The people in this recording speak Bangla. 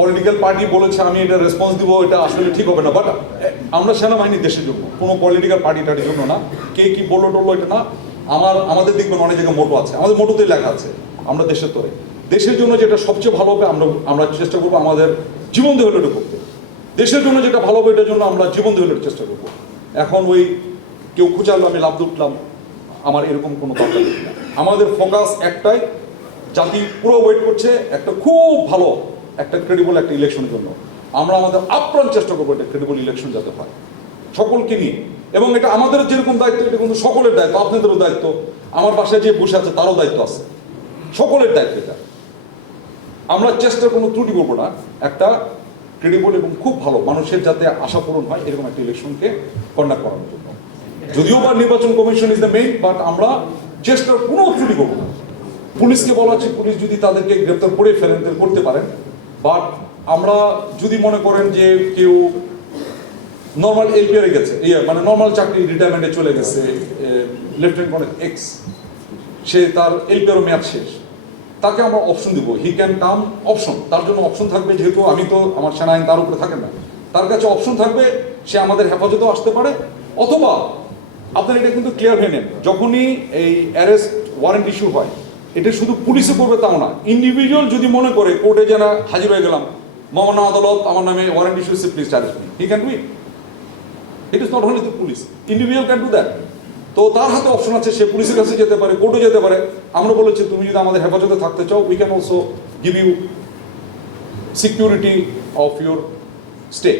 পলিটিক্যাল পার্টি বলেছে আমি এটা রেসপন্স দিব, এটা আসলে ঠিক হবে না। বাট আমরা সেনাবাহিনী দেশের জন্য, কোনো পলিটিক্যাল পার্টিটার জন্য না। কে কি বললো টললো এটা না। আমাদের দেখবেন অনেক জায়গায় মোটো আছে, আমাদের মোটোতে লেখা আছে আমরা দেশের তরে, দেশের জন্য যেটা সবচেয়ে ভালো হবে আমরা চেষ্টা করবো আমাদের জীবন দিয়ে হলে এটা করতে। দেশের জন্য যেটা ভালো হবে এটার জন্য আমরা জীবন দিয়ে হলে চেষ্টা করবো। এখন ওই কেউ খুঁচালো আমি লাভ উঠলাম, আমার এরকম কোনো দরকার নেই। আমাদের ফোকাস একটাই, জাতি পুরো ওয়েট করছে একটা খুব ভালো একটা ক্রেডিবল একটা ইলেকশনের জন্য। আমরা আমাদের আপ্রাণ চেষ্টা করবো এটা ক্রেডিবল ইলেকশন যাতে হয় সকলকে নিয়ে। এবং এটা আমাদের যেরকম দায়িত্ব, এটা কিন্তু সকলের দায়িত্ব, আপনাদেরও দায়িত্ব, আমার বাসায় যে বসে আছে তারও দায়িত্ব আছে, সকলের দায়িত্ব এটা। আমরা চেষ্টার কোনো ত্রুটি করবো না, একটা ক্রেডিবল এবং খুব ভালো মানুষের যাতে আশা পূরণ হয় এরকম একটা ইলেকশনকে কন্ডাক্ট করানোর জন্য। যদিও বা নির্বাচন commission is the main, but আমরা চেষ্টার কোনো ত্রুটি করবো না। পুলিশকে বলা আছে, পুলিশ যদি তাদেরকে গ্রেপ্তার করে ফেলেন তাহলে করতে পারেন। বাট আমরা যদি মনে করেন যে কেউ নর্মাল এলপিআরে গেছে, মানে নর্মাল চাকরি রিটায়ারমেন্টে চলে গেছে, লেফটেন্যান্ট কর্নেল এক্স, সে তার এলপিআরও মেয়াদ শেষ, তাকে আমরা অপশন দিব, হি ক্যান কাম অপশন, তার জন্য অপশন থাকবে। যেহেতু আমি তো আমার সেনা আইন তার উপরে থাকে না, তার কাছে অপশন থাকবে, সে আমাদের হেফাজতেও আসতে পারে। অথবা আপনার এটা কিন্তু ক্লিয়ার হয়ে নেন, যখনই এই অ্যারেস্ট ওয়ারেন্ট ইস্যু হয় এটা শুধু পুলিশে করবে তাও না, ইন্ডিভিজুয়াল যদি মনে করে কোর্টে যেন হাজির হয়ে গেলাম, মহামান্য আদালত আমার নামে ওয়ারেন্ট ইস্যু হচ্ছে, please charge me, he can do it. It is not only the police, individual can do that. তো তার হাতে অপশন আছে, সে পুলিশের কাছে যেতে পারে, কোর্টে যেতে পারে। আমরা বলেছি তুমি যদি আমাদের হেফাজতে থাকতে চাও, we can also give you security of your stay.